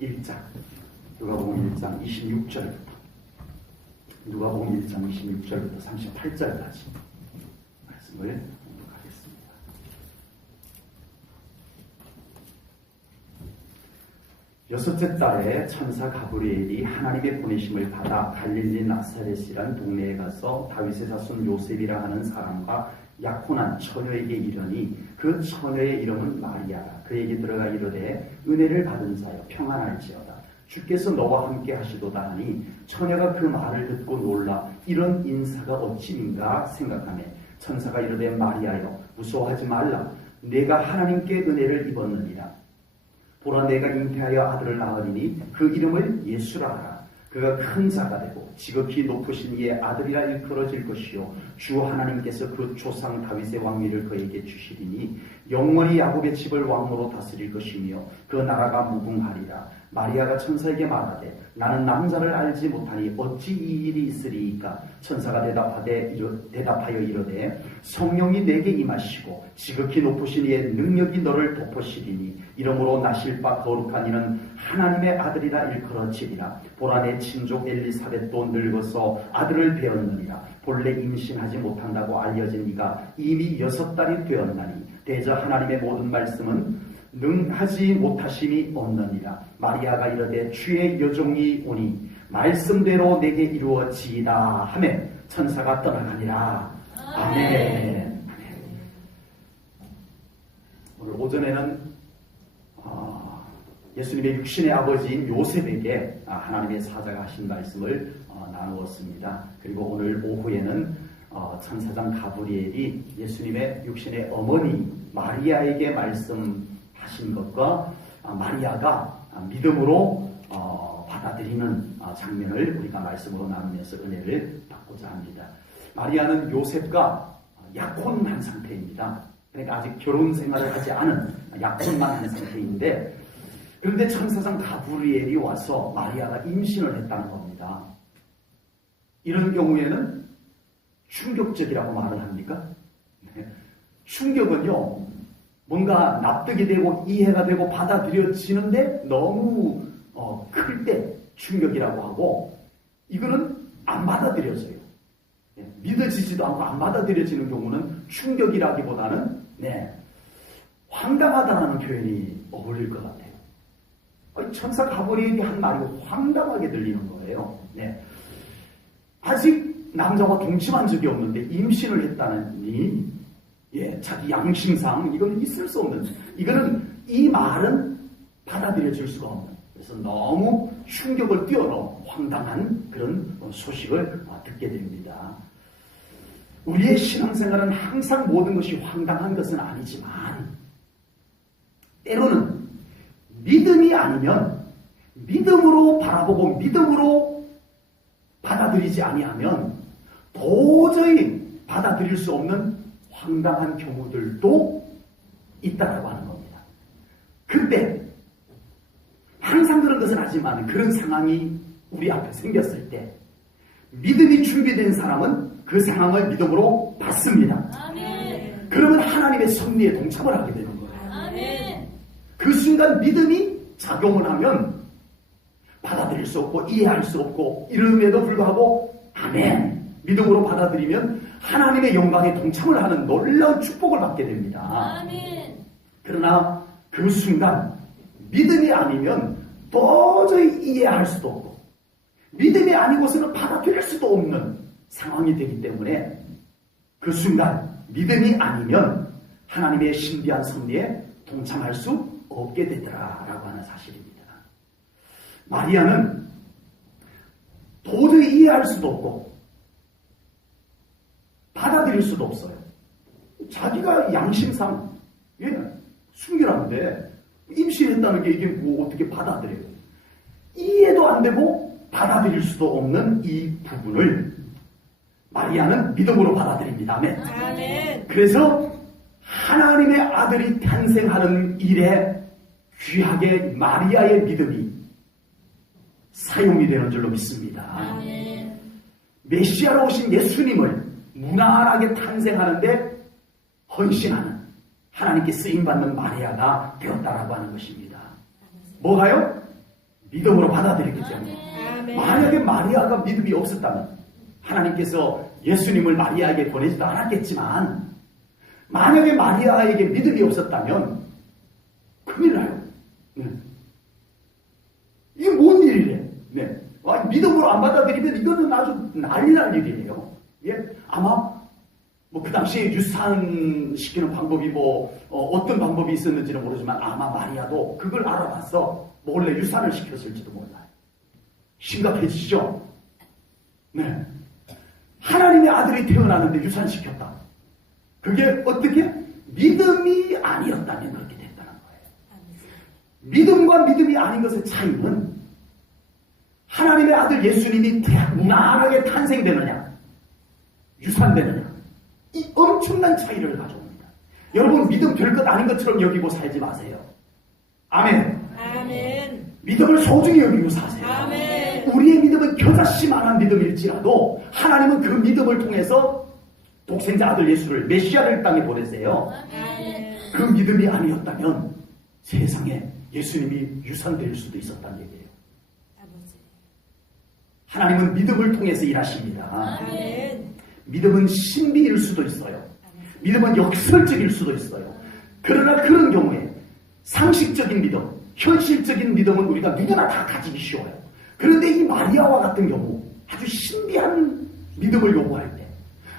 1장, 누가복음 1장 26절부터 누가복음 1장 26절부터 38절까지 말씀을 공독하겠습니다. 여섯째 달에 천사 가브리엘이 하나님의 보내심을 받아 갈릴리 나사렛이란 동네에 가서 다윗의 자손 요셉이라 하는 사람과 약혼한 처녀에게 이르니 그 처녀의 이름은 마리아라. 그에게 들어가 이르되 은혜를 받은 자여 평안할지어다. 주께서 너와 함께 하시도다 하니 처녀가 그 말을 듣고 놀라 이런 인사가 어찌인가 생각하며 천사가 이르되 마리아여 무서워하지 말라. 내가 하나님께 은혜를 입었느니라. 보라 내가 잉태하여 아들을 낳으리니 그 이름을 예수라 하라. 그가 큰 자가 되고 지극히 높으신 이의 아들이라 일컬어질 것이요 주 하나님께서 그 조상 다윗의 왕위를 그에게 주시리니 영원히 야곱의 집을 왕으로 다스릴 것이며 그 나라가 무궁하리라. 마리아가 천사에게 말하되 나는 남자를 알지 못하니 어찌 이 일이 있으리이까. 천사가 대답하여 이르되 성령이 내게 임하시고 지극히 높으신 이의 능력이 너를 덮으시리니 이러므로 나실 바 거룩한 이는 하나님의 아들이라 일컬어지리라. 보라 내 친족 엘리사벳도 늙어서 아들을 배었느니라. 본래 임신하지 못한다고 알려진 이가 이미 6달이 되었나니 대저 하나님의 모든 말씀은 능하지 못하심이 없느니라. 마리아가 이르되 주의 여종이 오니 말씀대로 내게 이루어지이다 하며 천사가 떠나가니라. 아멘. 오늘 오전에는 예수님의 육신의 아버지인 요셉에게 하나님의 사자가 하신 말씀을 나누었습니다. 그리고 오늘 오후에는 천사장 가브리엘이 예수님의 육신의 어머니 마리아에게 말씀하신 것과 마리아가 믿음으로 받아들이는 장면을 우리가 말씀으로 나누면서 은혜를 받고자 합니다. 마리아는 요셉과 약혼한 상태입니다. 그러니까 아직 결혼 생활을 하지 않은 약혼만 한 상태인데, 그런데 천사장 가브리엘이 와서 마리아가 임신을 했다는 겁니다. 이런 경우에는 충격적이라고 말을 합니까? 충격은요, 뭔가 납득이 되고 이해가 되고 받아들여지는데 너무 클 때 충격이라고 하고, 이거는 안 받아들여져요. 믿어지지도 않고 안 받아들여지는 경우는 충격이라기보다는 황당하다는 표현이 어울릴 것 같아요. 천사 가브리엘이 한 말이 황당하게 들리는 거예요. 아직 남자와 동침한 적이 없는데 임신을 했다니, 자기 양심상 이건 있을 수 없는, 이거는 이 말은 받아들여질 수가 없는, 그래서 너무 충격을 뛰어넘은 황당한 그런 소식을 듣게 됩니다. 우리의 신앙생활은 항상 모든 것이 황당한 것은 아니지만 때로는 믿음이 아니면, 믿음으로 바라보고 믿음으로 받아들이지 아니하면 도저히 받아들일 수 없는 황당한 경우들도 있다라고 하는 겁니다. 그때 항상 그런 것은 아니지만 그런 상황이 우리 앞에 생겼을 때 믿음이 준비된 사람은 그 상황을 믿음으로 받습니다. 아멘. 그러면 하나님의 섭리에 동참을 하게 되는 거예요. 아멘. 그 순간 믿음이 작용을 하면 받아들일 수 없고 이해할 수 없고, 이름에도 불구하고 아멘, 믿음으로 받아들이면 하나님의 영광에 동참을 하는 놀라운 축복을 받게 됩니다. 아멘. 그러나 그 순간 믿음이 아니면 도저히 이해할 수도 없고 믿음이 아니고서는 받아들일 수도 없는 상황이 되기 때문에 그 순간 믿음이 아니면 하나님의 신비한 섭리에 동참할 수 없게 되더라라고 하는 사실입니다. 마리아는 도저히 이해할 수도 없고 받아들일 수도 없어요. 자기가 양심상 순결한데 임신했다는 게 이게 뭐 어떻게 받아들여요? 이해도 안 되고 받아들일 수도 없는 이 부분을 마리아는 믿음으로 받아들입니다. 아멘. 아멘. 그래서 하나님의 아들이 탄생하는 일에 귀하게 마리아의 믿음이 사용이 되는 줄로 믿습니다. 아멘. 메시아로 오신 예수님을 무난하게 탄생하는데 헌신하는, 하나님께 쓰임받는 마리아가 되었다라고 하는 것입니다. 뭐가요? 믿음으로 받아들이기 때문에. 아멘. 만약에 마리아가 믿음이 없었다면 하나님께서 예수님을 마리아에게 보내지도 않았겠지만, 만약에 마리아에게 믿음이 없었다면 큰일 나요. 네. 이게 뭔 일이래? 네. 믿음으로 안 받아들이면 이거는 아주 난리 날 일이에요. 예? 아마 뭐 그 당시에 유산시키는 방법이 어떤 방법이 있었는지는 모르지만 아마 마리아도 그걸 알아봐서 몰래 유산을 시켰을지도 몰라요. 심각해지죠? 네. 하나님의 아들이 태어나는데 유산시켰다. 그게 어떻게? 믿음이 아니었다면 그렇게 됐다는 거예요. 믿음과 믿음이 아닌 것의 차이는 하나님의 아들 예수님이 무난하게 탄생되느냐, 유산되느냐, 이 엄청난 차이를 가져옵니다. 여러분, 믿음 될 것 아닌 것처럼 여기고 살지 마세요. 아멘. 아멘. 믿음을 소중히 여기고 사세요. 아멘. 우리의 믿음은 겨자씨만한 믿음일지라도 하나님은 그 믿음을 통해서 독생자 아들 예수를, 메시아를 땅에 보내세요. 아멘. 그 믿음이 아니었다면 세상에 예수님이 유산될 수도 있었다는 얘기예요. 아버지. 하나님은 믿음을 통해서 일하십니다. 아멘. 믿음은 신비일 수도 있어요. 믿음은 역설적일 수도 있어요. 그러나 그런 경우에 상식적인 믿음, 현실적인 믿음은 우리가 누구나 다 가지기 쉬워요. 그런데 이 마리아와 같은 경우 아주 신비한 믿음을 요구할 때,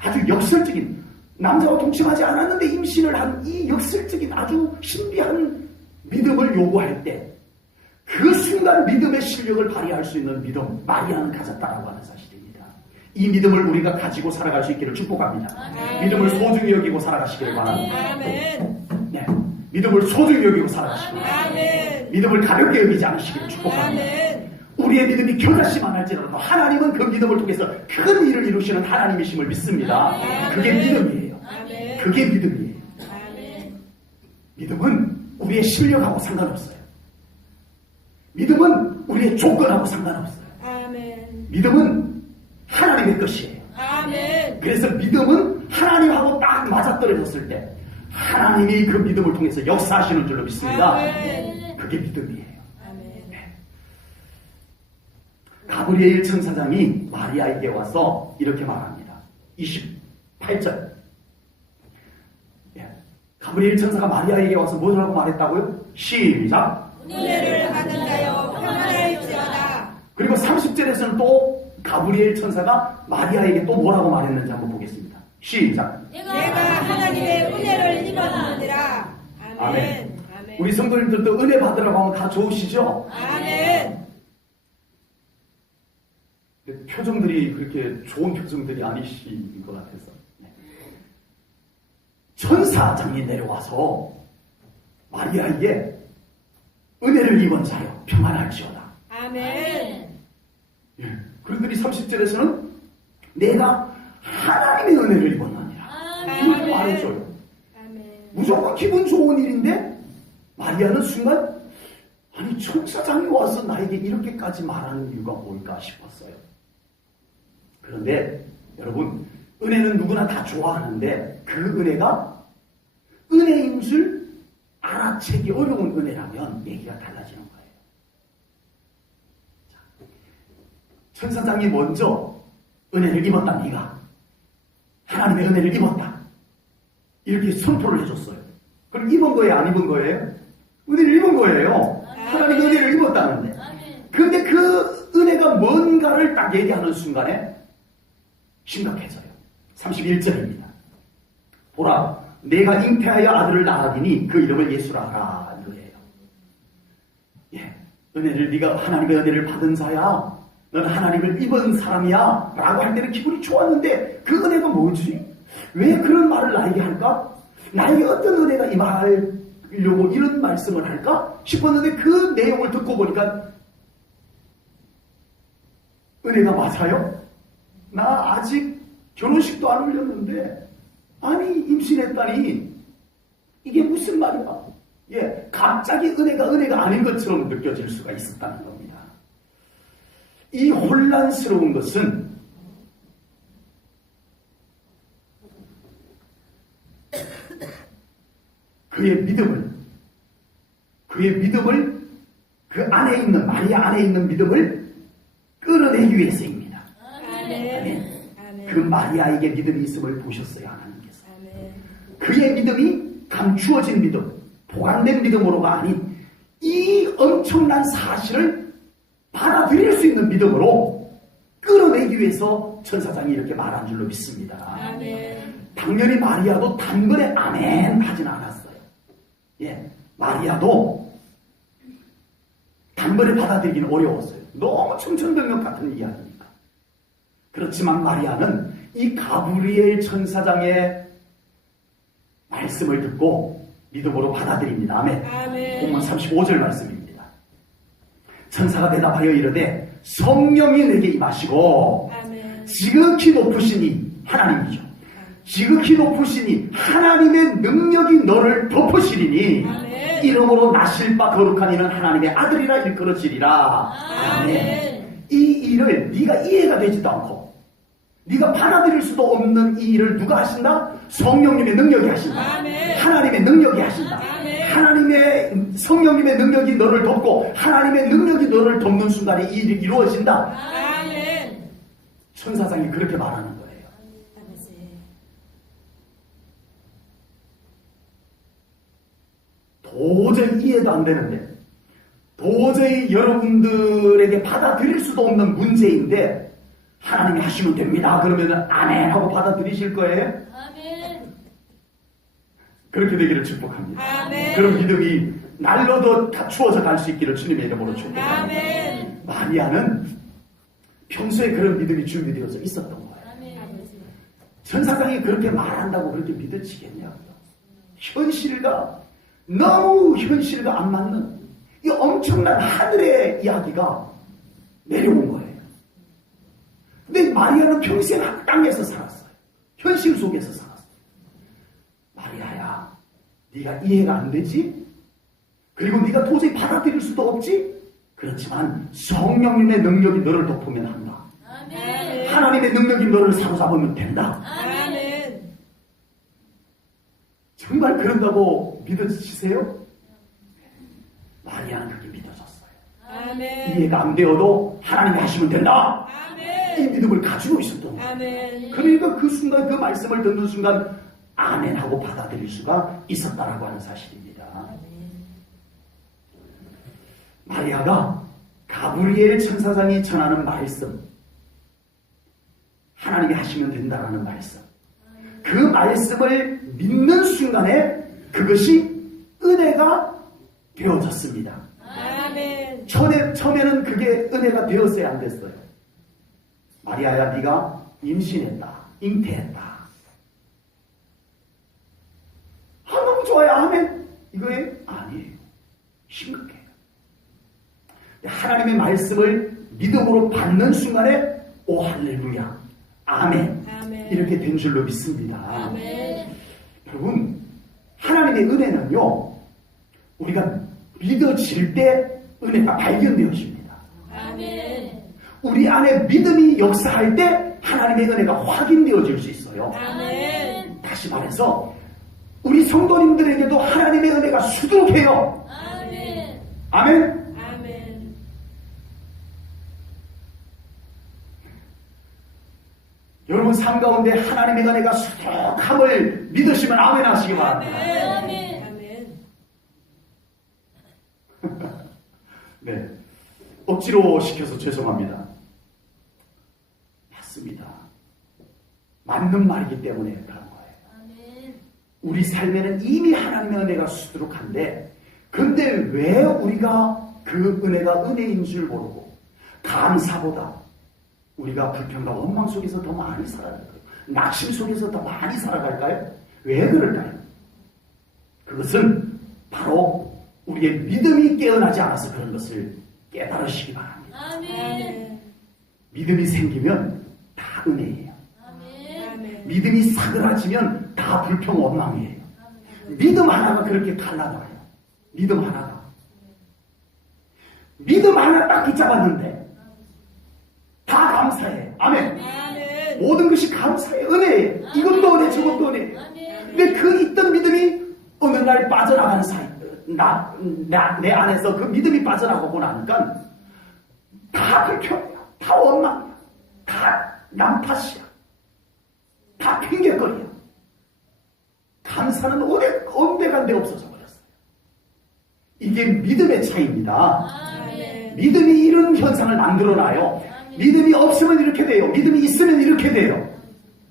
아주 역설적인, 남자와 동침하지 않았는데 임신을 한 이 역설적인 아주 신비한 믿음을 요구할 때, 그 순간 믿음의 실력을 발휘할 수 있는 믿음, 마리아는 가졌다라고 하는 사실입니다. 이 믿음을 우리가 가지고 살아갈 수 있기를 축복합니다. 아멘. 믿음을 소중히 여기고 살아가시기를 바랍니다. 아멘. 네, 믿음을 소중히 여기고 살아가시기를 바랍니다. 아멘. 믿음을 가볍게 여기지 않으시기를 축복합니다. 아멘. 우리의 믿음이 겨자씨만 할지라도 하나님은 그 믿음을 통해서 큰 일을 이루시는 하나님이심을 믿습니다. 그게 믿음이에요. 아멘. 그게 믿음이에요. 아멘. 믿음은 우리의 실력하고 상관없어요. 믿음은 우리의 조건하고 상관없어요. 아멘. 믿음은 하나님의 것이에요. 아멘. 그래서 믿음은 하나님하고 딱 맞아떨어졌을 때 하나님이 그 믿음을 통해서 역사하시는 줄로 믿습니다. 아멘. 그게 믿음이에요. 아멘. 가브리엘 천사장이 마리아에게 와서 이렇게 말합니다. 28절. 가브리엘 천사가 마리아에게 와서 뭐라고 말했다고요? 시작. 은혜를 받은 자여 평안할지어다. 그리고 30절에서는 또 가브리엘 천사가 마리아에게 또 뭐라고 말했는지 한번 보겠습니다. 시작. 내가 하나님의 은혜를 입었느니라. 아멘. 아멘. 아멘. 우리 성도님들도 은혜 받으라고 하면 다 좋으시죠? 아멘. 근데 표정들이 그렇게 좋은 표정들이 아니신 것 같아서. 천사장이 내려와서 마리아에게 은혜를 입은 자여 평안할지어다. 아멘. 예. 그런데 30절에서는 내가 하나님의 은혜를 입었느니라. 이렇게 말해줘요. 아멘. 무조건 기분 좋은 일인데 마리아는 순간 아니 천사장이 와서 나에게 이렇게까지 말하는 이유가 뭘까 싶었어요. 그런데 여러분, 은혜는 누구나 다 좋아하는데 그 은혜가 은혜인 줄 알아채기 어려운 은혜라면 얘기가 달라지는 거예요. 자, 천사장이 먼저 은혜를 입었다. 네가 하나님의 은혜를 입었다. 이렇게 선포를 해줬어요. 그럼 입은 거예요? 안 입은 거예요? 은혜를 입은 거예요. 하나님의 은혜를 입었다는데. 그런데 그 은혜가 뭔가를 딱 얘기하는 순간에 심각해져요. 31절입니다. 보라, 내가 잉태하여 아들을 낳으리니 그 이름을 예수라 하라. 이거예요. 예, 은혜를, 네가 하나님의 은혜를 받은 자야, 너는 하나님을 입은 사람이야 라고 할 때는 기분이 좋았는데 그 은혜가 뭐지? 왜 그런 말을 나에게 할까? 나에게 어떤 은혜가 임하려고 이런 말씀을 할까? 싶었는데 그 내용을 듣고 보니까 은혜가 맞아요? 나 아직 결혼식도 안 올렸는데 아니 임신했다니 이게 무슨 말이야? 예, 갑자기 은혜가 아닌 것처럼 느껴질 수가 있었다는 겁니다. 이 혼란스러운 것은 그의 믿음을 그 안에 있는, 마리아 안에 있는 믿음을 끌어내기 위해서입니다. 아멘. 아멘. 그 마리아에게 믿음이 있음을 보셨어요, 하나님께서. 아멘. 그의 믿음이 감추어진 믿음, 보관된 믿음으로가 아닌 이 엄청난 사실을 받아들일 수 있는 믿음으로 끌어내기 위해서 천사장이 이렇게 말한 줄로 믿습니다. 아멘. 당연히 마리아도 단번에 아멘 하진 않았어요. 예, 마리아도 단번에 받아들이기는 어려웠어요. 너무 청천벽력 같은 이야기니까. 그렇지만 마리아는 이 가브리엘 천사장의 말씀을 듣고 믿음으로 받아들입니다. 아멘. 아멘. 본문 35절 말씀입니다. 천사가 대답하여 이르되 성령이 내게 임하시고 아멘. 지극히 높으시니 하나님이죠. 지극히 높으시니 하나님의 능력이 너를 덮으시리니 아멘. 이름으로 나실 바 거룩한 이는 하나님의 아들이라 일컬어지리라. 아멘. 이 일을 네가 이해가 되지도 않고 네가 받아들일 수도 없는 이 일을 누가 하신다? 성령님의 능력이 하신다. 아멘. 하나님의 능력이 하신다. 아멘. 하나님의 성령님의 능력이 너를 덮고 하나님의 능력이 너를 덮는 순간에 이 일이 이루어진다. 아멘. 천사장이 그렇게 말하는 거예요. 아버지. 도저히 이해도 안 되는데 도저히 여러분들에게 받아들일 수도 없는 문제인데 하나님이 하시면 됩니다. 그러면 아멘 하고 받아들이실 거예요? 아멘. 그렇게 되기를 축복합니다. 아멘. 그런 믿음이 날로도 갖추어져 갈 수 있기를 주님의 이름으로 축복합니다. 아멘. 마리아는 평소에 그런 믿음이 준비되어서 있었던 거예요. 아멘. 아버지. 천사장이 그렇게 말한다고 그렇게 믿어지겠냐고요. 현실과 너무 현실과 안 맞는 이 엄청난 하늘의 이야기가 내려온 거예요. 근데 마리아는 평생 땅에서 살았어요. 현실 속에서 살았어요. 마리아야, 네가 이해가 안 되지? 그리고 네가 도저히 받아들일 수도 없지? 그렇지만 성령님의 능력이 너를 덮으면 한다. 아멘. 하나님의 능력이 너를 사로잡으면 된다. 아멘. 정말 그런다고 믿어지세요? 마리아는 그렇게 믿어졌어요. 아멘. 이해가 안 되어도 하나님이 하시면 된다. 이 아멘. 믿음을 가지고 있었던 거예요. 아멘. 그러니까 그 순간 그 말씀을 듣는 순간 아멘 하고 받아들일 수가 있었다라고 하는 사실입니다. 마리아가 가브리엘 천사장이 전하는 말씀, 하나님이 하시면 된다라는 말씀, 그 말씀을 믿는 순간에 그것이 은혜가 되어졌습니다. 아멘. 처음에는 그게 은혜가 되었어야 안 됐어요. 마리아야, 네가 임신했다, 잉태했다. 너무 좋아요. 아멘. 이거예요? 아니에요. 심각해요. 하나님의 말씀을 믿음으로 받는 순간에 오 할렐루야, 아멘, 아멘. 이렇게 된 줄로 믿습니다. 아멘. 여러분, 하나님의 은혜는요, 우리가 믿어질 때 은혜가 발견되어집니다. 아멘. 우리 안에 믿음이 역사할 때 하나님의 은혜가 확인되어질 수 있어요. 아멘. 다시 말해서 우리 성도님들에게도 하나님의 은혜가 수두룩해요. 아멘. 아멘. 아멘. 여러분 삶 가운데 하나님의 은혜가 수두룩함을 믿으시면 아멘 하시기 바랍니다. 아멘. 아멘. 네, 억지로 시켜서 죄송합니다. 맞습니다. 맞는 말이기 때문에 그런 거예요. 아멘. 우리 삶에는 이미 하나님의 은혜가 수두룩한데, 근데 왜 우리가 그 은혜가 은혜인 줄 모르고 감사보다 우리가 불평과 원망 속에서 더 많이 살아갈까요? 낙심 속에서 더 많이 살아갈까요? 왜 그럴까요? 그것은 바로 우리의 믿음이 깨어나지 않아서 그런 것을 깨달으시기 바랍니다. 아멘. 믿음이 생기면 다 은혜예요. 아멘. 아멘. 믿음이 사그라지면 다 불평 원망이에요. 믿음 하나가 그렇게 갈라져요. 믿음 하나가. 믿음 하나 딱 붙잡았는데 다 감사해. 아멘. 아멘. 모든 것이 감사해. 은혜예요. 이것도 은혜, 저것도 은혜. 아멘. 근데 그 있던 믿음이 어느 날 빠져나가는 사이, 내 안에서 그 믿음이 빠져나가고 나니까 다 불평이야. 다 원망이야. 다 난파시야. 다 핑계거리야. 감사는 온데간데 없어져 버렸어요. 이게 믿음의 차이입니다. 아멘. 믿음이 이런 현상을 만들어놔요. 믿음이 없으면 이렇게 돼요. 믿음이 있으면 이렇게 돼요.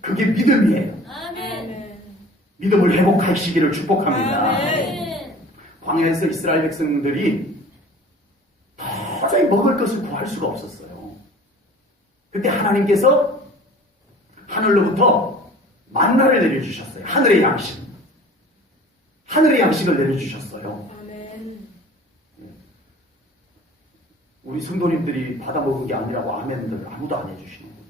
그게 믿음이에요. 아멘. 믿음을 회복하시기를 축복합니다. 아멘. 광야에서 이스라엘 백성들이 도저히 먹을 것을 구할 수가 없었어요. 그때 하나님께서 하늘로부터 만나를 내려주셨어요. 하늘의 양식. 하늘의 양식을 내려주셨어요. 아멘. 우리 성도님들이 받아 먹은 게 아니라고 아멘들 아무도 안 해주시는 거예요.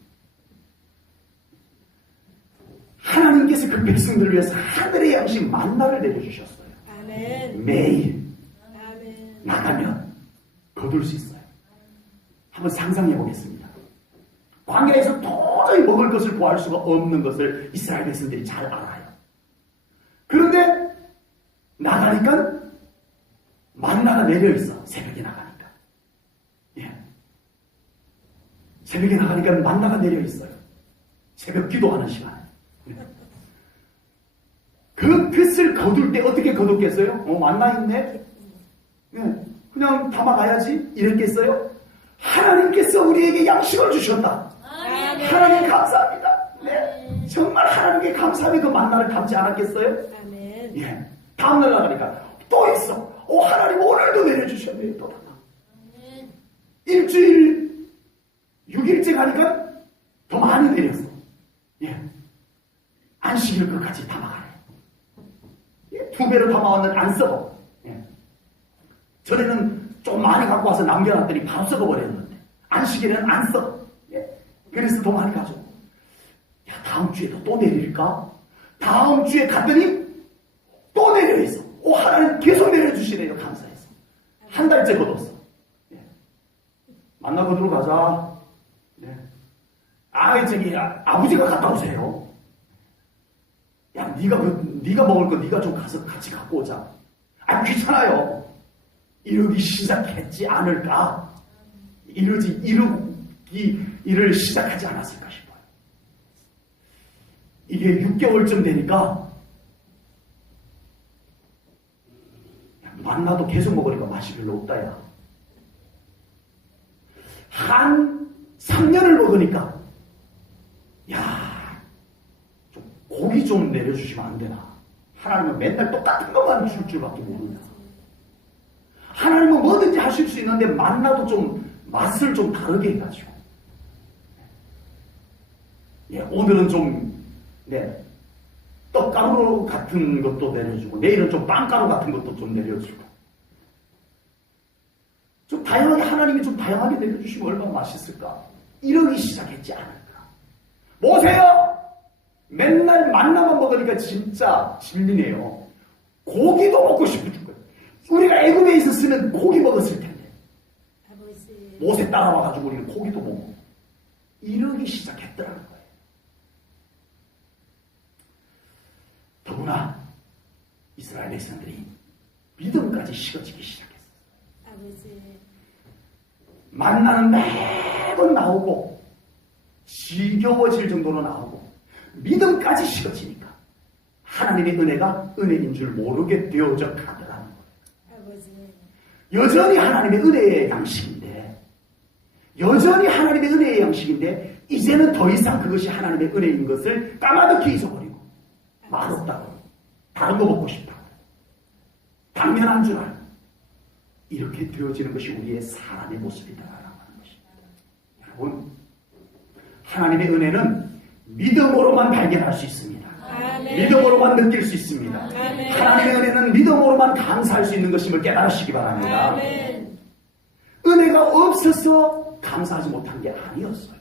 하나님께서 그 백성들을 위해서 하늘의 양식 만나를 내려주셨어요. 아멘. 매일 아멘. 나가면 거둘 수 있어요. 한번 상상해 보겠습니다. 광야에서 도저히 먹을 것을 구할 수가 없는 것을 이스라엘 백성들이 잘 알아요. 그런데 나가니까 만나가 내려있어. 새벽에 나가니까. 예. 새벽에 나가니까 만나가 내려있어요. 새벽 기도하는 시간에. 그 뜻을 거둘 때 어떻게 거뒀겠어요? 만나 있네? 예. 그냥 담아가야지? 이랬겠어요? 하나님께서 우리에게 양식을 주셨다. 아멘. 하나님 감사합니다. 네. 정말 하나님께 감사함이 그 만나를 담지 않았겠어요? 아멘. 예. 다음날 나가니까 또 있어. 하나님 오늘도 내려주셨네요. 또 하나. 아멘. 일주일 6일째 가니까 더 많이 내렸어. 예. 안식일 끝까지 담아가래. 예. 2배로 담아왔는데 안 썩어. 예. 전에는 좀 많이 갖고 와서 남겨놨더니 바로 썩어버렸는데 안식일에는 안 썩어. 예. 그래서 더 많이 가져. 야, 다음 주에도 또 내릴까? 다음 주에 갔더니 또 내려있어. 하나님 계속 내려주시네요. 감사해서. 한 달째 거뒀어. 예. 만나 거두러 가자. 예. 아버지가 갔다 오세요. 야, 네가 먹을 거 네가 좀 가서 같이 갖고 오자. 귀찮아요. 이러기 시작했지 않을까? 이를 시작하지 않았을까 싶어요. 이게 6개월쯤 되니까 만나도 계속 먹으니까 맛이 별로 없다, 야. 한 3년을 먹으니까, 야, 좀 고기 좀 내려주시면 안 되나? 하나님은 맨날 똑같은 것만 줄 줄밖에 모른다. 하나님은 뭐든지 하실 수 있는데 만나도 좀 맛을 좀 다르게 해가지고. 예, 오늘은 좀, 네, 떡가루 같은 것도 내려주고, 내일은 좀 빵가루 같은 것도 좀 내려주고. 좀 다양하게, 하나님이 좀 다양하게 내려주시면 얼마나 맛있을까? 이러기 시작했지 않을까? 보세요! 맨날 만나만 먹으니까 진짜 질리네요. 고기도 먹고 싶어 죽어요. 우리가 애굽에 있었으면 고기 먹었을 텐데. 아버지. 모세 따라와가지고 우리는 고기도 못 먹고. 이러기 시작했더라는 거예요. 더구나 이스라엘 백성들이 믿음까지 식어지기 시작했어요. 아버지. 만나는 매번 나오고 지겨워질 정도로 나오고 믿음까지 식어지니까 하나님의 은혜가 은혜인 줄 모르게 되어져 가더라는 거예요. 아버지. 여전히 하나님의 은혜의 양식인데 여전히 하나님의 은혜의 양식인데 이제는 더 이상 그것이 하나님의 은혜인 것을 까마득히 잊어버리고 맛없다고 다른 거 먹고 싶다고 당연한 줄 알고 이렇게 되어지는 것이 우리의 사람의 모습이다라고 하는 것입니다. 여러분, 하나님의 은혜는 믿음으로만 발견할 수 있습니다. 아멘. 믿음으로만 느낄 수 있습니다. 아멘. 하나님의 은혜는 믿음으로만 감사할 수 있는 것임을 깨달으시기 바랍니다. 아멘. 은혜가 없어서 감사하지 못한 게 아니었어요.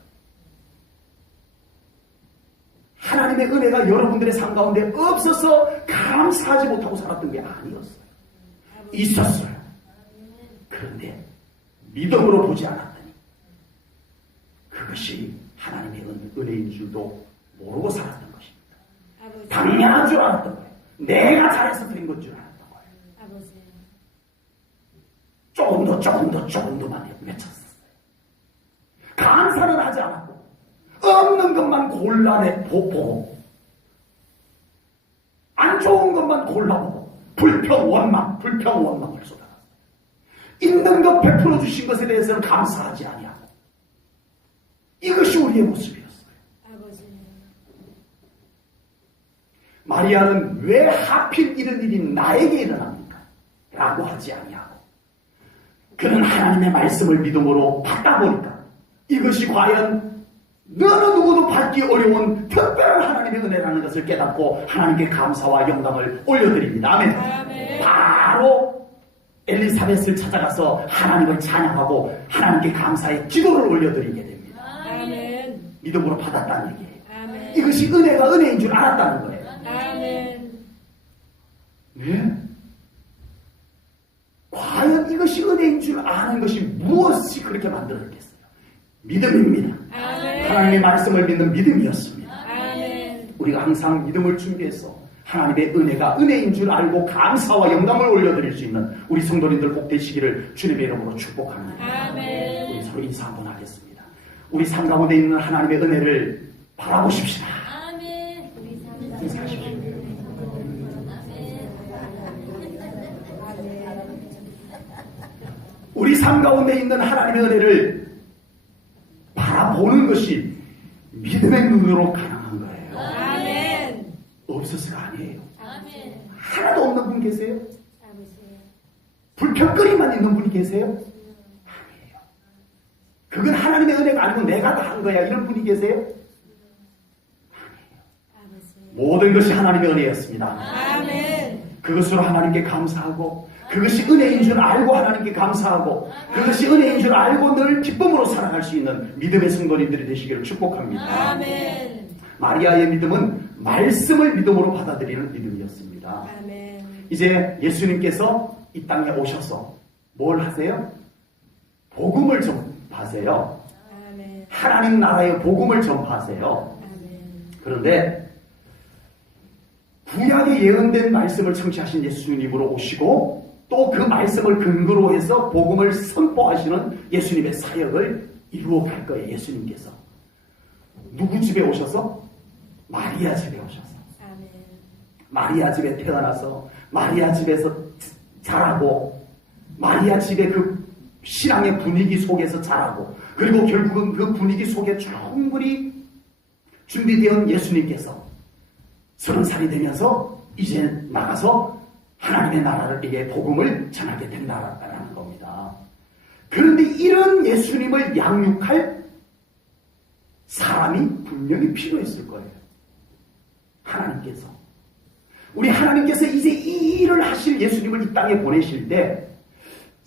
하나님의 은혜가 여러분들의 삶 가운데 없어서 감사하지 못하고 살았던 게 아니었어요. 있었어요. 그런데 믿음으로 보지 않았더니 그것이 하나님의 은혜인 줄도 모르고 살았던 것입니다. 아버지. 당연한 줄 알았던 거예요. 내가 잘해서 된 것 줄 알았던 거예요. 아버지. 조금 더만 외쳤었어요. 감사는 하지 않았고 없는 것만 골라내보고 안 좋은 것만 골라보고 불평원망을 쏟아놨어요. 있는 것 베풀어 주신 것에 대해서는 감사하지 아니하고 이것이 우리의 모습이었어요. 아버지. 마리아는 왜 하필 이런 일이 나에게 일어납니까? 라고 하지 아니하고 그는 하나님의 말씀을 믿음으로 받다 보니까 이것이 과연 어느 누구도 받기 어려운 특별한 하나님의 은혜라는 것을 깨닫고 하나님께 감사와 영광을 올려드립니다. 아멘. 아멘. 바로 엘리사벳을 찾아가서 하나님을 찬양하고 하나님께 감사의 기도를 올려드리게 됩니다. 아멘. 믿음으로 받았다는 얘기예요. 아멘. 이것이 은혜가 은혜인 줄 알았다는 거예요. 아멘. 네? 과연 이것이 은혜인 줄 아는 것이 무엇이 그렇게 만들어졌겠어요? 믿음입니다. 아멘. 하나님의 말씀을 믿는 믿음이었습니다. 아멘. 우리가 항상 믿음을 준비해서 하나님의 은혜가 은혜인 줄 알고 감사와 영광을 올려드릴 수 있는 우리 성도님들 꼭 되시기를 주님의 이름으로 축복합니다. 아멘. 우리 서로 인사 한번 하겠습니다. 우리 삶 가운데 있는 하나님의 은혜를 바라보십시다. 아멘. 인사하십시오. 우리 삶 가운데 있는 하나님의 은혜를 바라보는 것이 믿음의 눈으로 가능한 거예요. 아멘. 없어서가 아니에요. 아멘. 하나도 없는 분 계세요? 아버지. 불평거리만 있는 분이 계세요? 아니에요. 그건 하나님의 은혜가 아니고 내가 다 한 거야 이런 분이 계세요? 아니에요. 아버지. 모든 것이 하나님의 은혜였습니다. 아멘. 그것으로 하나님께 감사하고 그것이 은혜인 줄 알고 하나님께 감사하고 그것이 은혜인 줄 알고 늘 기쁨으로 살아갈 수 있는 믿음의 성도님들이 되시기를 축복합니다. 아멘. 마리아의 믿음은 말씀을 믿음으로 받아들이는 믿음이었습니다. 아멘. 이제 예수님께서 이 땅에 오셔서 뭘 하세요? 복음을 전파하세요. 아멘. 하나님 나라의 복음을 전파하세요. 아멘. 그런데 구약에 예언된 말씀을 청취하신 예수님으로 오시고 또 그 말씀을 근거로 해서 복음을 선포하시는 예수님의 사역을 이루어갈 거예요. 예수님께서 누구 집에 오셔서? 마리아 집에 오셔서 아멘. 마리아 집에 태어나서 마리아 집에서 자라고 마리아 집의 그 신앙의 분위기 속에서 자라고 그리고 결국은 그 분위기 속에 충분히 준비되어 예수님께서 30살이 되면서 이제 나가서 하나님의 나라를 복음을 전하게 된다라는 겁니다. 그런데 이런 예수님을 양육할 사람이 분명히 필요했을 거예요. 하나님께서. 우리 하나님께서 이제 이 일을 하실 예수님을 이 땅에 보내실 때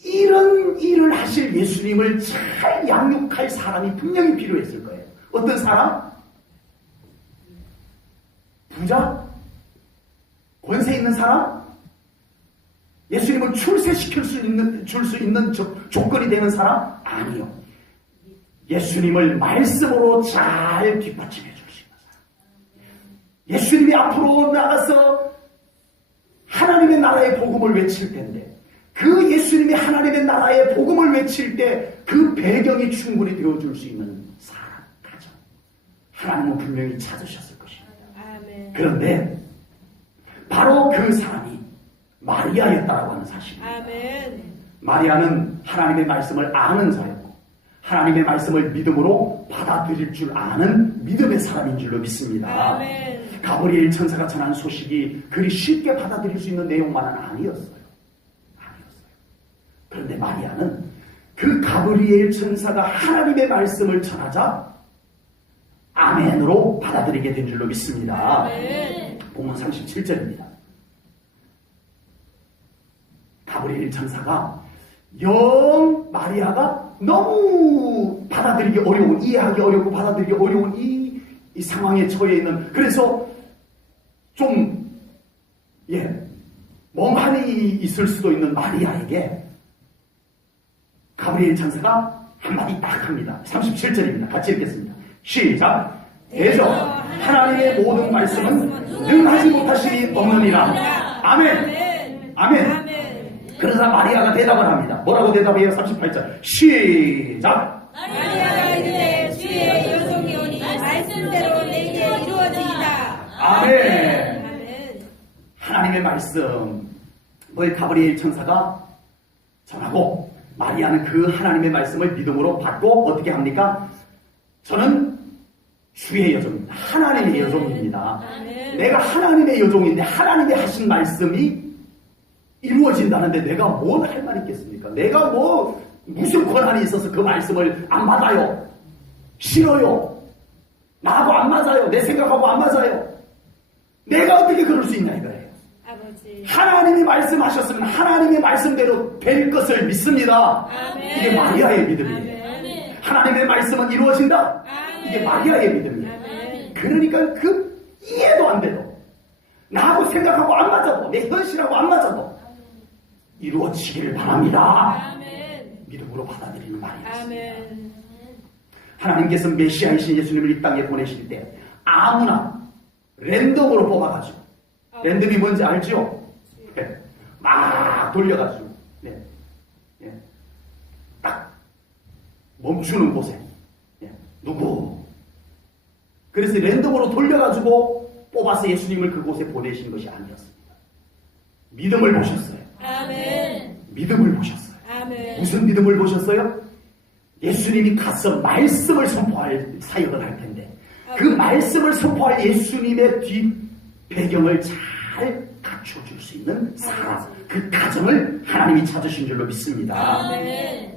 이런 일을 하실 예수님을 잘 양육할 사람이 분명히 필요했을 거예요. 어떤 사람? 부자? 권세 있는 사람? 예수님을 출세시킬 수 있는, 줄 수 있는 조건이 되는 사람? 아니요. 예수님을 말씀으로 잘 뒷받침해 줄 수 있는 사람. 예수님이 앞으로 나가서 하나님의 나라의 복음을 외칠 텐데 그 예수님이 하나님의 나라의 복음을 외칠 때 그 배경이 충분히 되어줄 수 있는 사람, 가정. 하나님은 분명히 찾으셨을 것입니다. 아멘. 그런데 바로 그 사람이 마리아였다라고 하는 사실입니다. 아멘. 마리아는 하나님의 말씀을 아는 자였고 하나님의 말씀을 믿음으로 받아들일 줄 아는 믿음의 사람인 줄로 믿습니다. 아멘. 가브리엘 천사가 전한 소식이 그리 쉽게 받아들일 수 있는 내용만은 아니었어요. 그런데 마리아는 그 가브리엘 천사가 하나님의 말씀을 전하자 아멘으로 받아들이게 된 줄로 믿습니다. 아멘. 본문 37절입니다. 가브리엘 천사가 영 마리아가 너무 받아들이기 어려운, 이해하기 어렵고 받아들이기 어려운 이 상황에 처해 있는, 그래서 좀 멍하니 있을 수도 있는 마리아에게 가브리엘 천사가 한마디 딱 합니다. 37절입니다. 같이 읽겠습니다. 시작. 대저 하나님의 모든 말씀은 능하지 못하심이 없느니라. 아멘. 아멘. 그러자 마리아가 대답을 합니다. 뭐라고 대답해요? 38절 시작. 마리아가 이르되 주의 여종이 오니 말씀대로 내게 이루어지이다. 아멘. 아멘. 하나님의 말씀을 가브리엘 천사가 전하고 마리아는 그 하나님의 말씀을 믿음으로 받고 어떻게 합니까? 저는 주의 여종입니다. 하나님의 여종입니다. 아멘. 내가 하나님의 여종인데 하나님이 하신 말씀이 이루어진다는데 내가 뭘 할 말이 있겠습니까? 내가 무슨 권한이 있어서 그 말씀을 안 받아요? 싫어요? 나하고 안 맞아요? 내 생각하고 안 맞아요? 내가 어떻게 그럴 수 있냐 이거예요. 아버지. 하나님이 말씀하셨으면 하나님의 말씀대로 될 것을 믿습니다. 아멘. 이게 마리아의 믿음이에요. 아멘. 하나님의 말씀은 이루어진다. 아멘. 이게 마리아의 믿음이에요. 아멘. 그러니까 그 이해도 안 돼도 나하고 생각하고 안 맞아도 내 현실하고 안 맞아도 이루어지기를 바랍니다. 아멘. 믿음으로 받아들이는 말이었습니다. 아멘. 하나님께서 메시아이신 예수님을 이 땅에 보내실 때 아무나 랜덤으로 뽑아가지고 랜덤이 뭔지 알죠? 네. 막 돌려가지고 네. 네. 딱 멈추는 곳에 네. 누구? 그래서 랜덤으로 돌려가지고 뽑아서 예수님을 그곳에 보내신 것이 아니었습니다. 믿음을 보셨어요. 아멘. 믿음을 보셨어요. 아멘. 무슨 믿음을 보셨어요? 예수님이 가서 말씀을 선포할 사역을 할 텐데 그 말씀을 선포할 예수님의 뒷 배경을 잘 갖춰줄 수 있는 사람, 그 가정을 하나님이 찾으신 줄로 믿습니다. 아멘.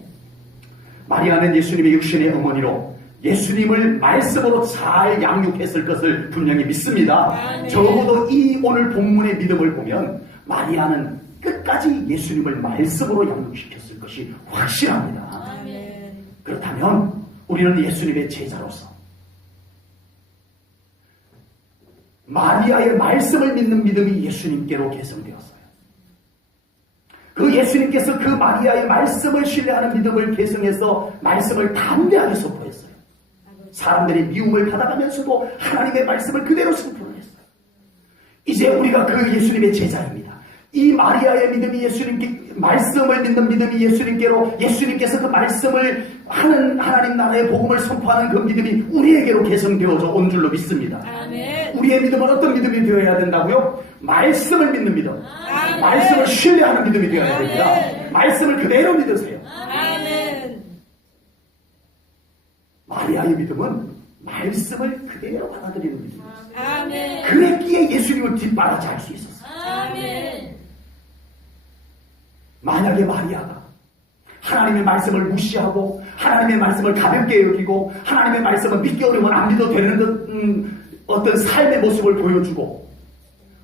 마리아는 예수님의 육신의 어머니로 예수님을 말씀으로 잘 양육했을 것을 분명히 믿습니다. 아멘. 적어도 이 오늘 본문의 믿음을 보면 마리아는 끝까지 예수님을 말씀으로 양육시켰을 것이 확실합니다. 아멘. 그렇다면 우리는 예수님의 제자로서 마리아의 말씀을 믿는 믿음이 예수님께로 개성되었어요. 그 예수님께서 그 마리아의 말씀을 신뢰하는 믿음을 개성해서 말씀을 담대하게 선포했어요. 사람들이 미움을 받아가면서도 하나님의 말씀을 그대로 선포를 했어요. 이제 우리가 그 예수님의 제자입니다. 이 마리아의 믿음이 예수님께 말씀을 믿는 믿음이 예수님께로 예수님께서 그 말씀을 하는 하나님 나라의 복음을 선포하는 그 믿음이 우리에게로 개성되어져 온 줄로 믿습니다. 아멘. 우리의 믿음은 어떤 믿음이 되어야 된다고요? 말씀을 믿는 믿음. 아멘. 말씀을 신뢰하는 믿음이 되어야 아멘. 됩니다. 말씀을 그대로 믿으세요. 아멘. 마리아의 믿음은 말씀을 그대로 받아들이는 믿음이었어요. 아멘. 그랬기에 예수님을 뒷바라지 할 수 있었어요. 아멘. 만약에 마리아가 하나님의 말씀을 무시하고 하나님의 말씀을 가볍게 여기고 하나님의 말씀을 믿기 어려우면 안 믿어도 되는 어떤 삶의 모습을 보여주고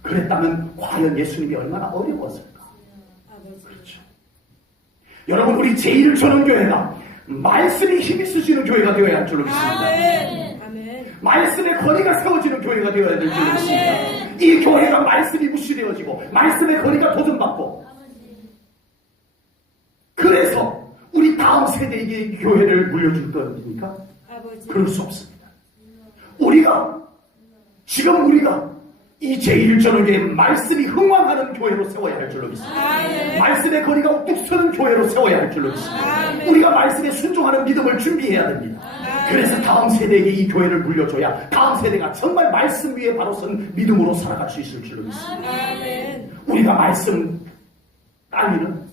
그랬다면 과연 예수님이 얼마나 어려웠을까? 그렇죠. 여러분 우리 제1전원교회가 말씀이 힘이 쓰시는 교회가 되어야 할 줄로 믿습니다. 아멘. 아멘. 말씀의 거리가 세워지는 교회가 되어야 될 줄로 믿습니다. 이 교회가 말씀이 무시되어지고 말씀의 거리가 도전받고 그래서 우리 다음 세대에게 교회를 물려줄 겁니까? 아버지. 그럴 수 없습니다. 지금 우리가 이 제1전원교회 말씀이 흥왕하는 교회로 세워야 할 줄로 믿습니다. 아멘. 말씀의 거리가 우뚝 서는 교회로 세워야 할 줄로 믿습니다. 아멘. 우리가 말씀에 순종하는 믿음을 준비해야 됩니다. 그래서 다음 세대에게 이 교회를 물려줘야 다음 세대가 정말 말씀 위에 바로 선 믿음으로 살아갈 수 있을 줄로 믿습니다. 아멘. 우리가 말씀 따위는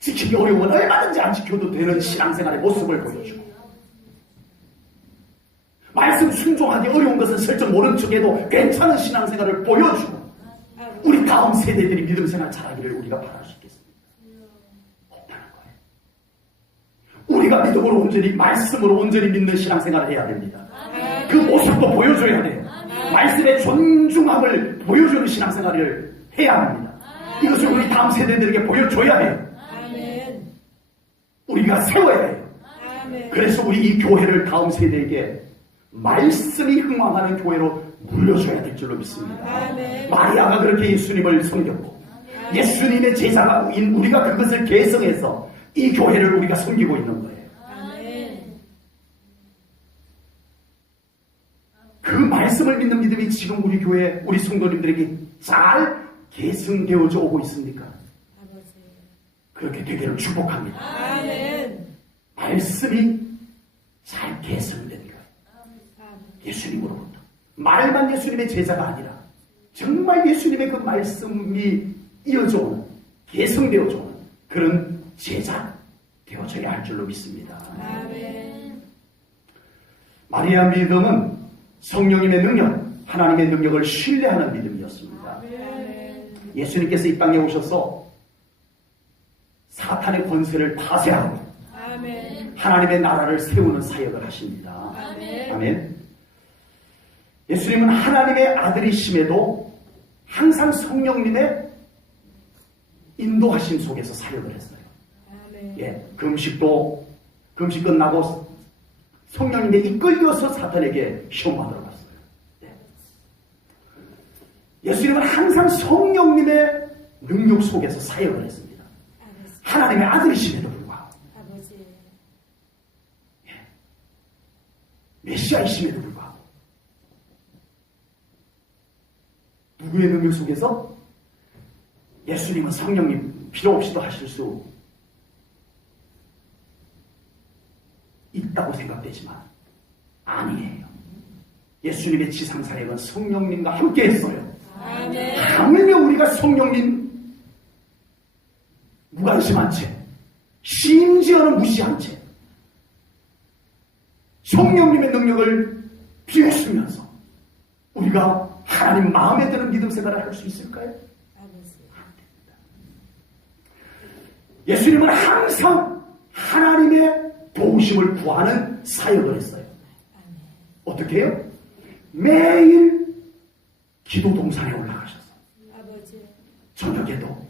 지키기 어려우면 얼마든지 안 지켜도 되는 신앙생활의 모습을 보여주고 말씀 순종하기 어려운 것은 슬쩍 모른 척해도 괜찮은 신앙생활을 보여주고 우리 다음 세대들이 믿음 생활 잘하기를 우리가 바랄 수 있겠습니다. 없다는 거예요. 우리가 믿음으로 온전히 말씀으로 온전히 믿는 신앙생활을 해야 됩니다. 그 모습도 보여줘야 돼요. 말씀의 존중함을 보여주는 신앙생활을 해야 합니다. 이것을 우리 다음 세대들에게 보여줘야 해요. 아멘. 우리가 세워야 해요. 아멘. 그래서 우리 이 교회를 다음 세대에게 말씀이 흥왕하는 교회로 물려줘야 될 줄로 믿습니다. 아멘. 마리아가 그렇게 예수님을 섬겼고 예수님의 제자가 우리가 그것을 계승해서 이 교회를 우리가 섬기고 있는 거예요. 아멘. 그 말씀을 믿는 믿음이 지금 우리 교회 우리 성도님들에게 잘 계승되어져 오고 있습니까? 아버지. 그렇게 되기를 축복합니다. 아멘. 말씀이 잘 개성된 거예요. 예수님으로부터. 말만 예수님의 제자가 아니라 정말 예수님의 그 말씀이 이어져 오는, 개성되어져 오는 그런 제자 되어져야 할 줄로 믿습니다. 아멘. 마리아 믿음은 성령님의 능력, 하나님의 능력을 신뢰하는 믿음이었습니다. 예수님께서 이 땅에 오셔서 사탄의 권세를 파쇄하고 아멘. 하나님의 나라를 세우는 사역을 하십니다. 아멘. 아멘. 예수님은 하나님의 아들이심에도 항상 성령님의 인도하심 속에서 사역을 했어요. 아멘. 예, 금식 끝나고 성령님의 이끌려서 사탄에게 시험 받으러 갔어요. 예. 예수님은 항상 성령님의 능력 속에서 사역을 했습니다. 하나님의 아들이심에도 불구하고, 아버지. 메시아이심에도 불구하고, 누구의 능력 속에서? 예수님은 성령님 필요 없이도 하실 수 있다고 생각되지만 아니에요. 예수님의 지상사역은 성령님과 함께 했어요. 아멘. 하물며 우리가 성령님 무관심한 채, 심지어는 무시한 채 성령님의 능력을 비웃으면서 우리가 하나님 마음에 드는 믿음 생활을 할 수 있을까요? 예수님은 항상 하나님의 도우심을 구하는 사역을 했어요. 어떻게 해요? 매일 기도 동산에 올라가셔서 아버지. 저녁에도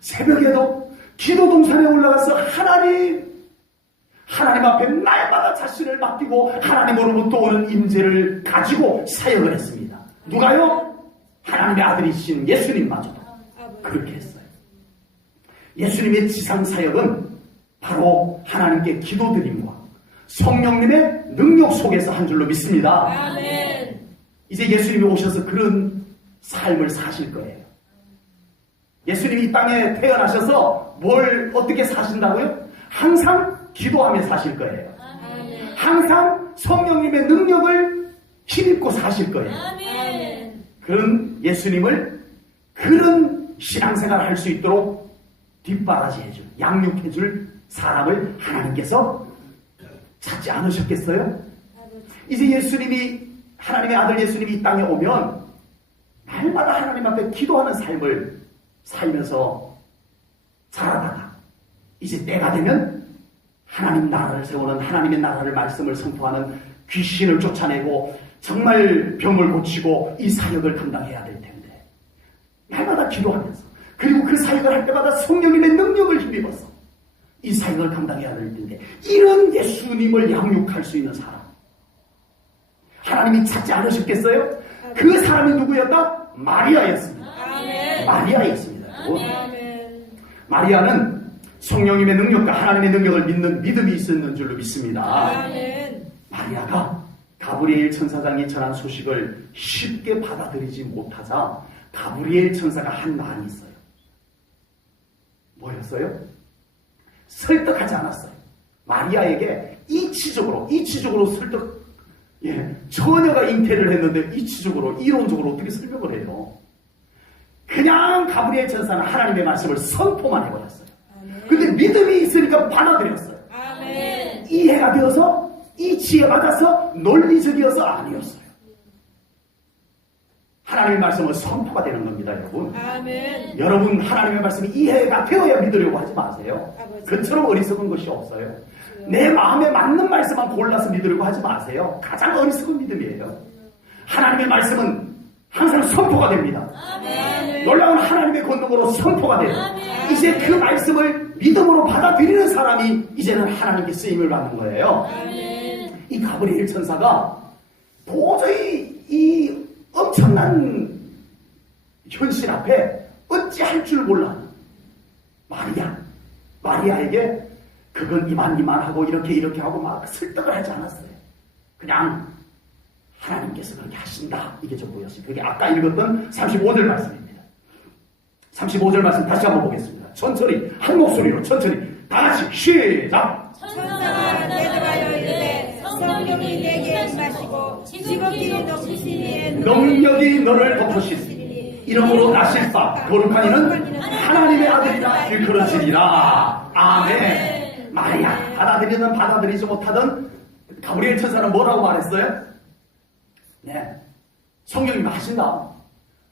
새벽에도 기도 동산에 올라가서 하나님 앞에 날마다 자신을 맡기고 하나님으로부터 오는 임재를 가지고 사역을 했습니다. 누가요? 하나님의 아들이신 예수님마저도 그렇게 했어요. 예수님의 지상사역은 바로 하나님께 기도드림과 성령님의 능력 속에서 한 줄로 믿습니다. 아멘. 이제 예수님이 오셔서 그런 삶을 사실 거예요. 예수님이 이 땅에 태어나셔서 어떻게 사신다고요? 항상 기도하며 사실 거예요. 아멘. 항상 성령님의 능력을 힘입고 사실 거예요. 아멘. 그런 예수님을 그런 신앙생활을 할 수 있도록 뒷바라지해줄, 양육해줄 사람을 하나님께서 찾지 않으셨겠어요? 이제 하나님의 아들 예수님이 이 땅에 오면 날마다 하나님 앞에 기도하는 삶을 살면서 자라다가 이제 때가 되면 하나님 나라를 세우는, 하나님의 나라를 말씀을 선포하는, 귀신을 쫓아내고 정말 병을 고치고 이 사역을 감당해야 될 텐데 날마다 기도하면서, 그리고 그 사역을 할 때마다 성령님의 능력을 힘입어서 이 사역을 감당해야 될 텐데, 이런 예수님을 양육할 수 있는 사람 하나님이 찾지 않으셨겠어요? 그 사람이 누구였다? 마리아였습니다. 아멘. 마리아였습니다. 아멘. 마리아는 성령님의 능력과 하나님의 능력을 믿는 믿음이 있었는 줄로 믿습니다. 아멘. 마리아가 가브리엘 천사장이 전한 소식을 쉽게 받아들이지 못하자 가브리엘 천사가 한 말이 있어요. 뭐였어요? 설득하지 않았어요. 마리아에게 이치적으로 설득, 처녀가 잉태를 했는데 이치적으로, 이론적으로 어떻게 설명을 해요? 그냥 가브리엘 천사는 하나님의 말씀을 선포만 해버렸어요. 근데 믿음이 있으니까 받아들였어요. 아멘. 이해가 되어서, 이치에 맞아서 논리적이어서 아니었어요. 하나님의 말씀은 선포가 되는 겁니다, 여러분. 아멘. 여러분, 하나님의 말씀이 이해가 되어야 믿으려고 하지 마세요. 아버지. 그처럼 어리석은 것이 없어요. 내 마음에 맞는 말씀만 골라서 믿으려고 하지 마세요. 가장 어리석은 믿음이에요. 하나님의 말씀은 항상 선포가 됩니다. 아멘. 놀라운 하나님의 권능으로 선포가 돼요. 아멘. 이제 그 말씀을 믿음으로 받아들이는 사람이 이제는 하나님께 쓰임을 받는 거예요. 아멘. 이 가브리엘 천사가 도저히 이 엄청난 현실 앞에 어찌할 줄 몰라 마리아에게 그건 이만하고 이렇게 하고 막 설득을 하지 않았어요. 그냥 하나님께서 그렇게 하신다, 이게 전부였어요. 그게 아까 읽었던 35절 말씀입니다. 35절 말씀 다시 한번 보겠습니다. 천천히 한 목소리로 천천히 다 같이 시작. 천사가 대답하여 이르되 성령이 내게 임하시고 지극히 높으신 이의 능력이 너를 덮으시니 이러므로 나실바 거룩한 이는 하나님의 아들이라 일컬어지리라. 아멘. 마리아 받아들이든 받아들이지 못하든 가브리엘 천사는 뭐라고 말했어요? 네, 성령님 하신다.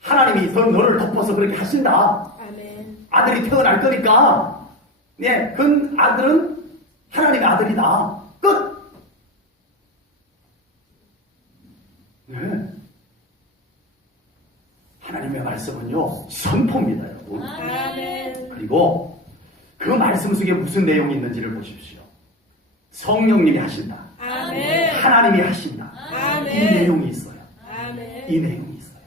하나님이 너를 덮어서 그렇게 하신다. 아멘. 아들이 태어날 거니까 네, 그 아들은 하나님의 아들이다. 끝. 네. 하나님의 말씀은요 선포입니다, 여러분. 아멘. 그리고 그 말씀 속에 무슨 내용이 있는지를 보십시오. 성령님이 하신다. 아멘. 하나님이 하신다. 아멘. 이 내용이 있어요. 아멘. 이 내용이 있어요.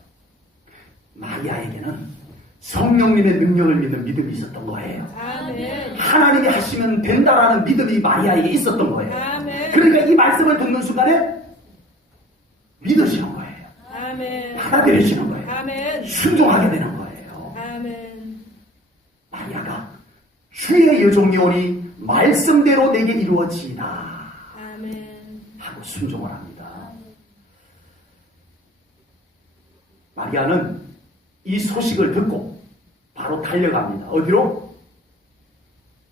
마리아에게는 성령님의 능력을 믿는 믿음이 있었던 거예요. 아멘. 하나님이 하시면 된다라는 믿음이 마리아에게 있었던 거예요. 아멘. 그러니까 이 말씀을 듣는 순간에 믿으시는 거예요. 아멘. 받아들이시는 거예요. 아멘. 순종하게 되는 거예요. 아멘. 마리아가 주의 여종이 오니 말씀대로 내게 이루어지이다 아멘. 하고 순종을 합니다. 마리아는 이 소식을 듣고 바로 달려갑니다. 어디로?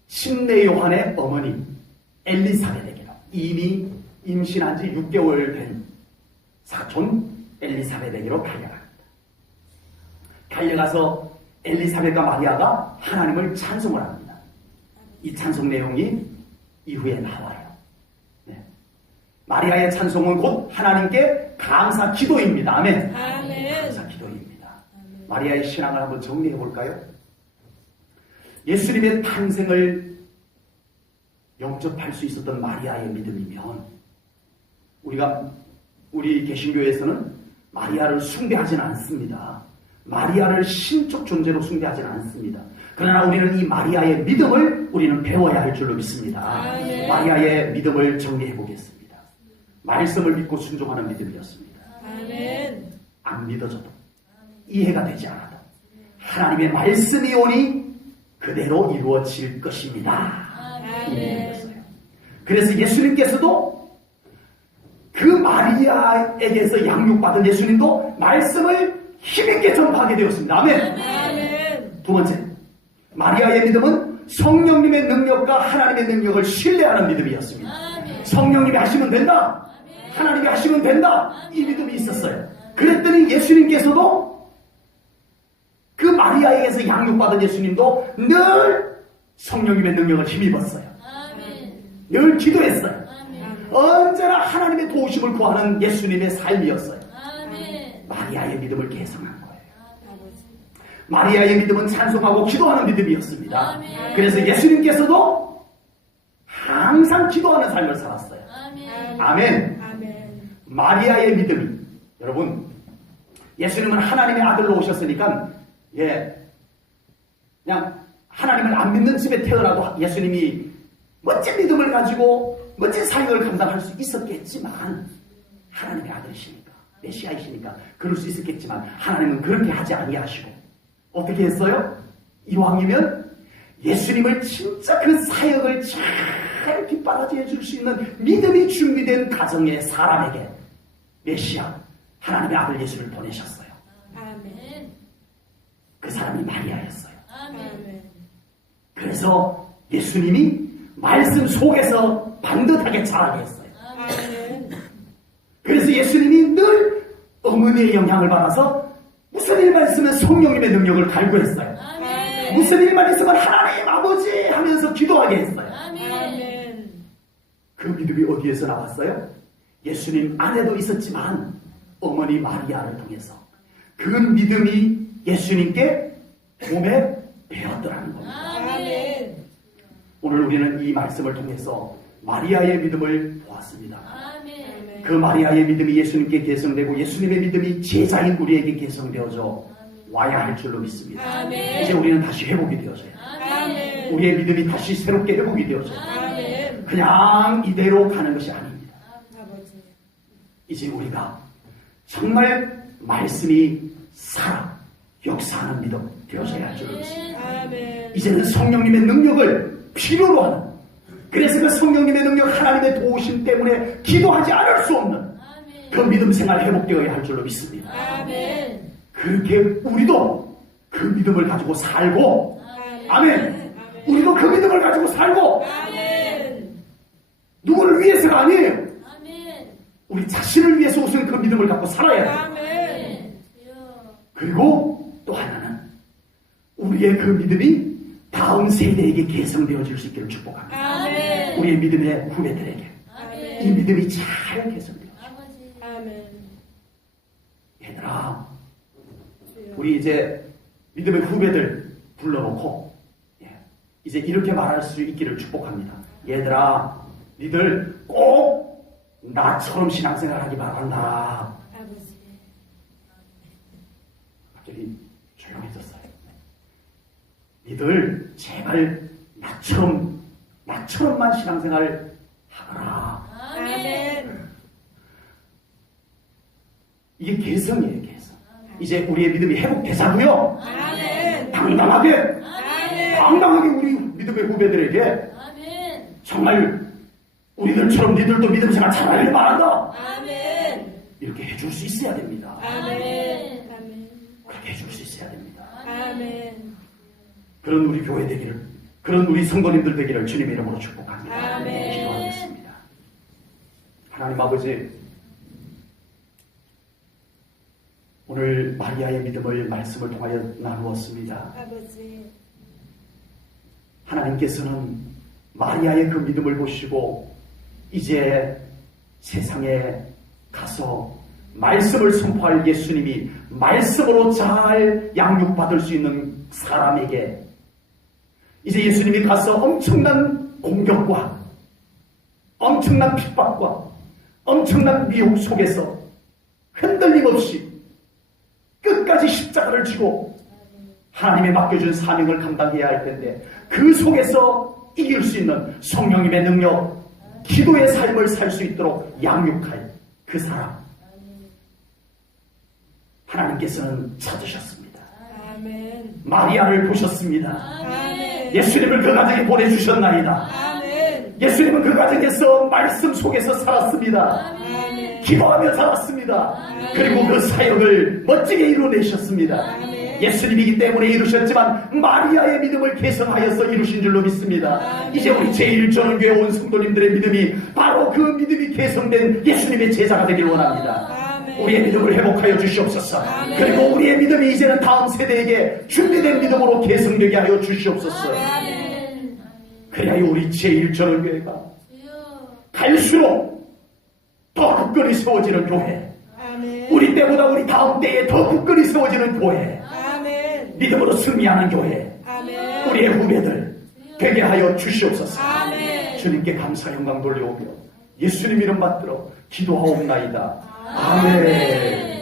침례 요한의 어머니 엘리사벳에게로, 이미 임신한 지 6개월 된 사촌 엘리사벳에게로 달려갑니다. 달려가서 엘리사벳과 마리아가 하나님을 찬송을 합니다. 이 찬송 내용이 이후에 나와요. 네. 마리아의 찬송은 곧 하나님께 감사 기도입니다. 아멘. 아멘. 감사 기도입니다. 마리아의 신앙을 한번 정리해 볼까요? 예수님의 탄생을 영접할 수 있었던 마리아의 믿음이면 우리 개신교에서는 마리아를 숭배하지는 않습니다. 마리아를 신적 존재로 숭배하지는 않습니다. 그러나 우리는 이 마리아의 믿음을 우리는 배워야 할 줄로 믿습니다. 아멘. 마리아의 믿음을 정리해 보겠습니다. 말씀을 믿고 순종하는 믿음이었습니다. 아멘. 안 믿어져도 이해가 되지 않아도 하나님의 말씀이 오니 그대로 이루어질 것입니다. 이 믿음이었어요. 그래서 예수님께서도 그 마리아에게서 양육받은 예수님도 말씀을 힘있게 전파하게 되었습니다. 아멘. 아멘. 두 번째, 마리아의 믿음은 성령님의 능력과 하나님의 능력을 신뢰하는 믿음이었습니다. 성령님이 하시면 된다. 하나님이 하시면 된다. 이 믿음이 있었어요. 그랬더니 예수님께서도 그 마리아에게서 양육받은 예수님도 늘 성령님의 능력을 힘입었어요. 늘 기도했어요. 언제나 하나님의 도우심을 구하는 예수님의 삶이었어요. 마리아의 믿음을 개성한 거예요. 마리아의 믿음은 찬송하고 기도하는 믿음이었습니다. 그래서 예수님께서도 항상 기도하는 삶을 살았어요. 아멘. 아멘. 마리아의 믿음이, 여러분, 예수님은 하나님의 아들로 오셨으니까 그냥 하나님을 안 믿는 집에 태어나도 예수님이 멋진 믿음을 가지고 멋진 사역을 감당할 수 있었겠지만, 하나님의 아들이시니까, 메시아이시니까 그럴 수 있었겠지만 하나님은 그렇게 하지 아니하시고 어떻게 했어요? 이왕이면 예수님을 진짜 그 사역을 잘 뒷바라지 해줄 수 있는 믿음이 준비된 가정의 사람에게 메시아, 하나님의 아들 예수를 보내셨어요. 아멘. 그 사람이 마리아였어요. 아멘. 그래서 예수님이 말씀 속에서 반듯하게 자라게 했어요. 아멘. 그래서 예수님이 늘 어머니의 영향을 받아서 무슨 일만 있으면 성령님의 능력을 갈구했어요. 아멘. 무슨 일만 있으면 하나님 아버지 하면서 기도하게 했어요. 아멘. 그 믿음이 어디에서 나왔어요? 예수님 안에도 있었지만 어머니 마리아를 통해서 그 믿음이 예수님께 몸에 배었더라는 겁니다. 아멘. 오늘 우리는 이 말씀을 통해서 마리아의 믿음을 보았습니다. 아멘. 그 마리아의 믿음이 예수님께 개성되고 예수님의 믿음이 제자인 우리에게 개성되어져 와야 할 줄로 믿습니다. 아멘. 이제 우리는 다시 회복이 되어져요. 아멘. 우리의 믿음이 다시 새롭게 회복이 되어져요. 아멘. 그냥 이대로 가는 것이 아닙니다. 아버지. 이제 우리가 정말 말씀이 살아 역사하는 믿음 되어져야 할 줄 믿습니다. 아멘. 이제는 성령님의 능력을 필요로 하는, 그래서 그 성령님의 능력, 하나님의 도우심 때문에 기도하지 않을 수 없는 그 믿음 생활 회복되어야 할 줄로 믿습니다. 아멘. 그렇게 우리도 그 믿음을 가지고 살고, 아멘. 우리도 그 믿음을 가지고 살고, 아멘. 누구를 위해서가 아니에요. 아멘. 우리 자신을 위해서 우선 그 믿음을 갖고 살아야 돼요. 아멘. 그리고 또 하나는 우리의 그 믿음이 다음 세대에게 개성되어질 수 있기를 축복합니다. 아멘. 우리의 믿음의 후배들에게 이 아멘. 믿음이 잘 개성되어. 아버지. 아멘. 얘들아, 우리 이제 믿음의 후배들 불러놓고 이제 이렇게 말할 수 있기를 축복합니다. 얘들아, 니들 꼭 나처럼 신앙생활하기 바란다. 아버지. 갑자기 조용해졌어요. 니들 제발 나처럼만 신앙생활 하거라. 아멘. 이게 개성이에요, 개성. 이제 우리의 믿음이 회복되자고요. 아멘. 당당하게 아멘. 우리 믿음의 후배들에게 아멘. 정말 우리들처럼 니들도 믿음 생활 잘하길 바란다. 아멘. 이렇게 해줄 수 있어야 됩니다. 아멘. 아멘. 그렇게 해줄 수 있어야 됩니다. 아멘. 그런 우리 교회 되기를, 그런 우리 성도님들 되기를 주님의 이름으로 축복합니다. 아멘. 기도하겠습니다. 하나님 아버지, 오늘 마리아의 믿음을 말씀을 통하여 나누었습니다. 아버지. 하나님께서는 마리아의 그 믿음을 보시고 이제 세상에 가서 말씀을 선포할 예수님이 말씀으로 잘 양육받을 수 있는 사람에게 이제 예수님이 가서 엄청난 공격과 엄청난 핍박과 엄청난 미혹 속에서 흔들림 없이 끝까지 십자가를 지고 하나님의 맡겨준 사명을 감당해야 할 텐데 그 속에서 이길 수 있는 성령님의 능력, 기도의 삶을 살 수 있도록 양육할 그 사람 하나님께서는 찾으셨습니다. 아멘. 마리아를 보셨습니다. 아멘. 예수님을 그 가정에 보내주셨나이다. 아멘. 예수님은 그 가정에서 말씀 속에서 살았습니다. 아멘. 기도하며 살았습니다. 그리고 그 사역을 멋지게 이루어내셨습니다. 아멘. 예수님이기 때문에 이루셨지만 마리아의 믿음을 개성하여서 이루신 줄로 믿습니다. 이제 우리 제1전교회 온 성도님들의 믿음이 바로 그 믿음이 개성된 예수님의 제자가 되길 원합니다. 우리의 믿음을 회복하여 주시옵소서. 그리고 우리의 믿음이 이제는 다음 세대에게 준비된 믿음으로 개성되게 하여 주시옵소서. 그래야 우리 제1전교회가 갈수록 더 굳건히 세워지는 교회, 아멘. 우리 때보다 우리 다음 때에 더 굳건히 세워지는 교회, 아멘. 믿음으로 승리하는 교회, 아멘. 우리의 후배들 되게 하여 주시옵소서. 아멘. 주님께 감사 영광 돌려오며 예수님 이름 받들어 기도하옵나이다. 아멘.